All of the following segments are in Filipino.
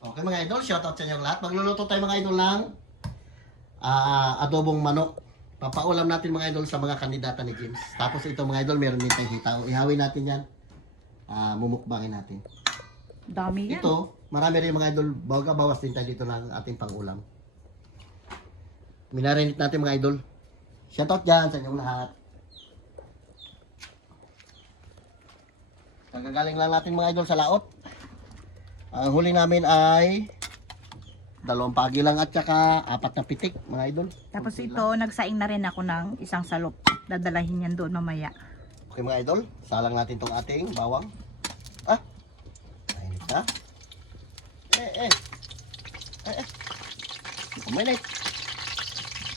Okay mga idol, shoutout sa inyong lahat. Magluluto tayo mga idol ng adobong manok. Papaulam natin mga idol sa mga kandidata ni James. Tapos ito mga idol, meron din tayong hitaw. Ihawin natin yan. Mumukbangin natin. Dami yan. Ito, marami rin mga idol. Bawas din tayo dito ng ating pangulam. Minarinit natin mga idol. Shoutout dyan sa inyong lahat. Kagagaling lang natin mga idol sa laot. Ang huli namin ay 2 pagi lang at saka 4 na pitik mga idol. Tapos Kunti ito, nagsaing na rin ako ng isang salop. Dadalahin yan doon mamaya. Okay mga idol, salang natin tong ating bawang. Mainit na. Mainit.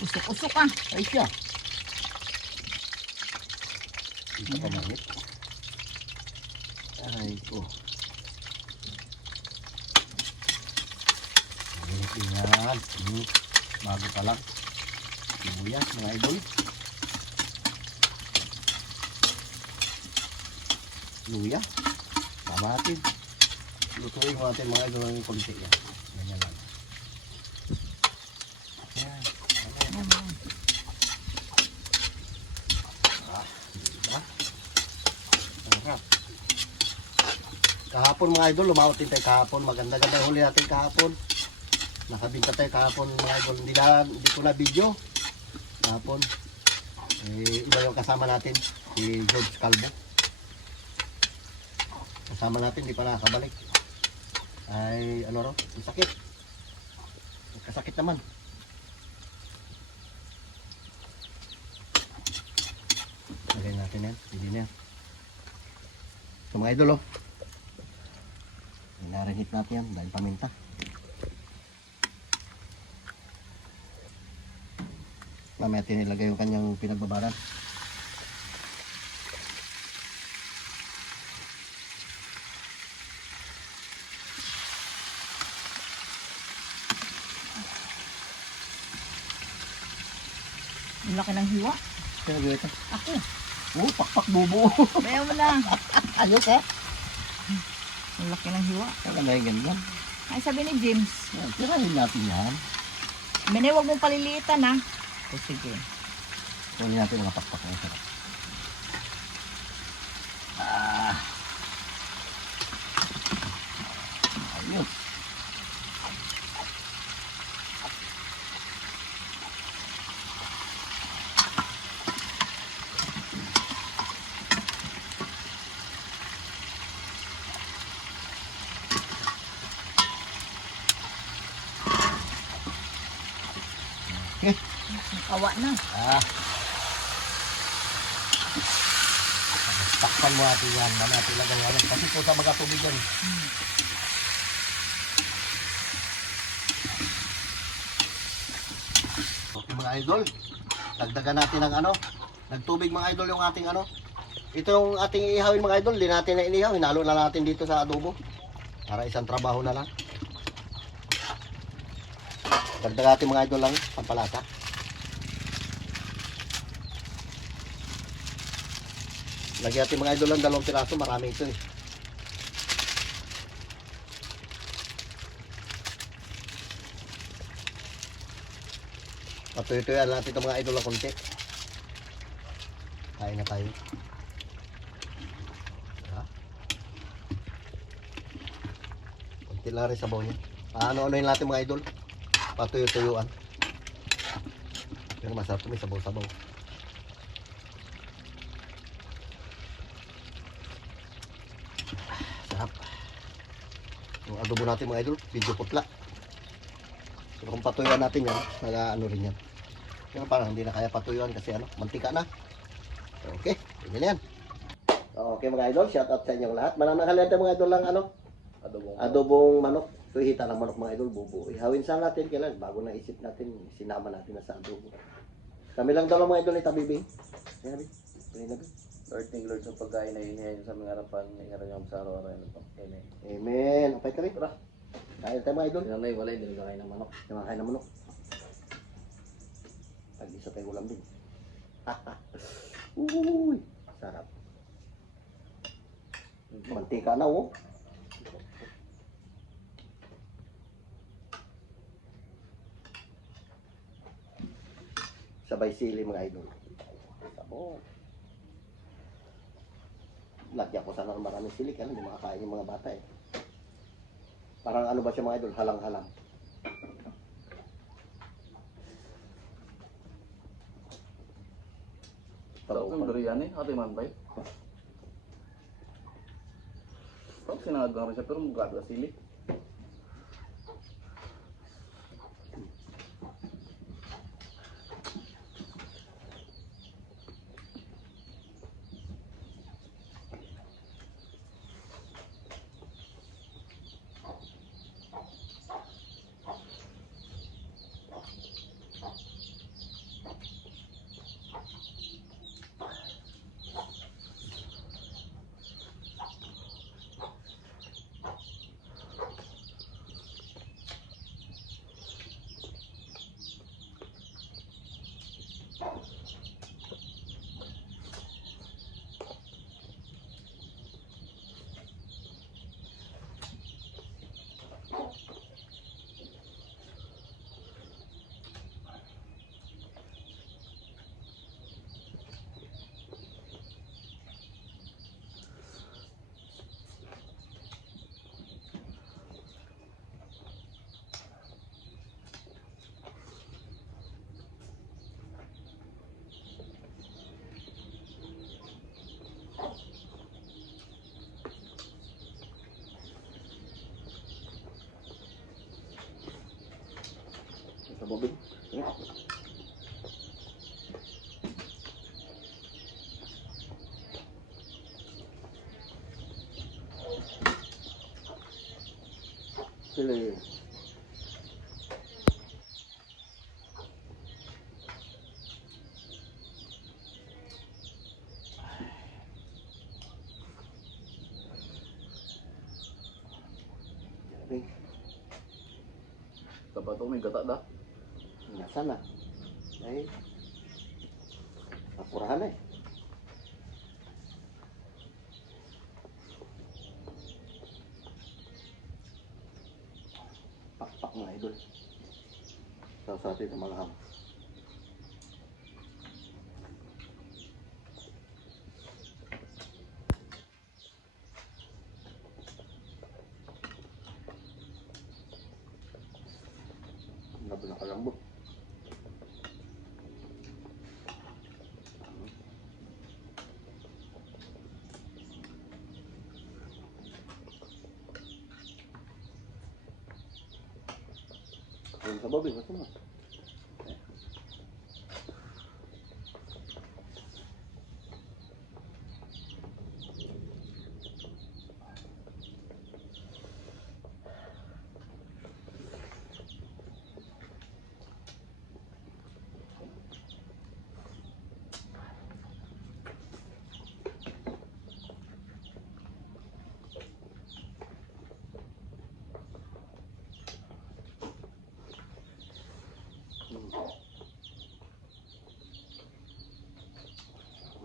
Usok-usok ah. Ay siya. Hindi pa mainit. Ay ko. Mainit din yan. Bago pa lang. Sibuyas mga idol. Luya. Tama natin. Lutuin mo natin mga idol ng konti yan. Ganyan lang. Yan. Diba? Sarap. Kahapon mga idol, lumawat din tayo kahapon. Maganda-ganda yung huli natin kahapon. Nakabinta tayo kahapon mga idol. Hindi ko na video. Kahapon. Iba yung kasama natin. Si George Calvo. Kasama natin, hindi pa nakakabalik. Ay, ano ro? Sakit. Kasakit naman. Lagay natin yan. Hindi na yan. So mga idol, inarinit natin yan dahil paminta. Mamaya tinilagay yung kanyang pinagbabaran. Ang laki ng hiwa. Kaya gawin ito. Ako. Pakpak bubo. Bayaw mo na. Ayos ha? Ang laki ng hiwa. Kaya may ganyan. Ay sabi ni James. Tirahin natin yan. Mene, huwag mong paliliitan ha. O sige. Kunin natin mga pakpak na sarap. Ayos. Okay. Kawa na. Takpan mo natin yan. Natin ilagay yan. Kasi po sa mga tubig yan. Okay mga idol. Dagdagan natin ng ano. Nagtubig mga idol yung ating ano. Ito yung ating ihawin mga idol. Hindi natin na inihaw. Hinalo na natin dito sa adobo. Para isang trabaho na lang. Dagdag natin mga idol lang. Pampalasa. Lagyan natin mga idol lang 2 piraso, marami ito eh. Patuloy-tuloy natin ito mga idol lang konti. Kain na tayo. Konti lang rin sabaw niya. Ano-ano yun natin mga idol. Patuyo-tuyuan. Pero masarap ito, may sabaw-sabaw. Sarap. Yung adobo natin mga idol, medyo putla. Pero kung patuyuan natin yan, ano rin yan. Pero parang hindi na kaya patuyuan kasi ano, mantika na. Okay, ganyan yan. Okay mga idol, shout out sa inyong lahat. Mananghalian natin mga idol lang ano, adobong manok. Ito hita ng manok mga idol, bubo. Ihawin sa natin, kailan bago na isip natin, sinama natin na sa adobo. Kami lang daw lang mga idol ni Tabibing. Ayan, Nabi. Lord, thank Lord sa pagkain na inihayin sa mga harapan, ingaran niyo sa araw-araw na ito. Amen. Amen. Apay ka rin. Tara. Kain tayo mga idol. Nanay, wala, hindi nagkakain ng manok. Kain ng manok. Tag-isa tayo ulam din. Uy, sarap. Mantika na oh. sabay sili mga idol. Ako. Lagyan ko sana ng maraming sili kasi hindi makakain yung mga bata eh. Parang ano ba siya mga idol? Halang-halang. Sarap yung biryani, ate mantay. Sarap sinangad ko naman siya pero mukha ka sili. Sa bubig. Sili. Dapat ito may gata da. Nasaan na? Ay, napurahan na eh. Pakpak mga idol. Sa atin sa mga ham. Labi na kalambot. Ayun sa bubig, gusto mo?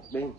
Bing.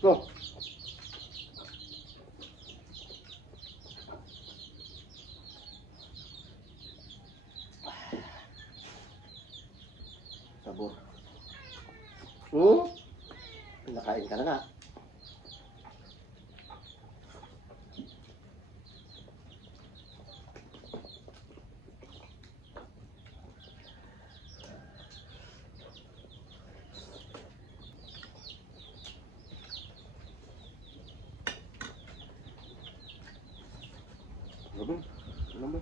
Go. Sabor. Pinakain ka na nga. Ano ba? Ano ba?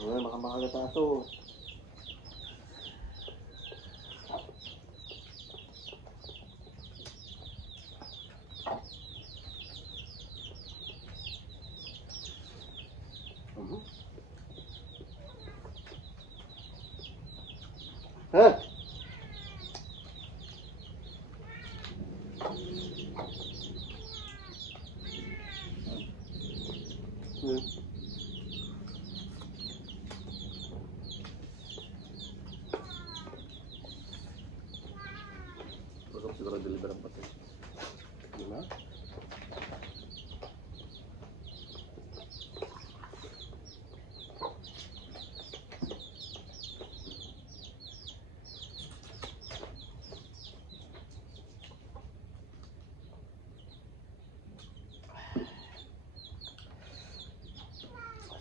Ay, makakalata ito. Ha? Hmm. Busog siguro deliver ang pati. Diba?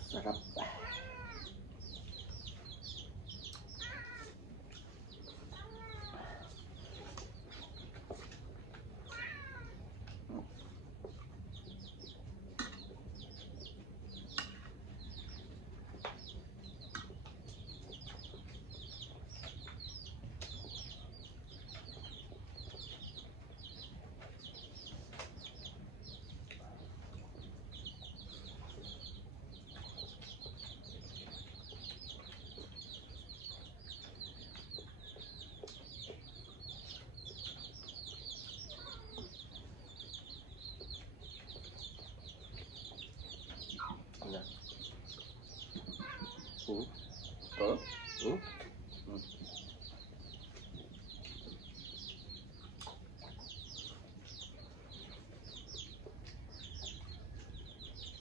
Sarap. Ano? Ito? Hmm?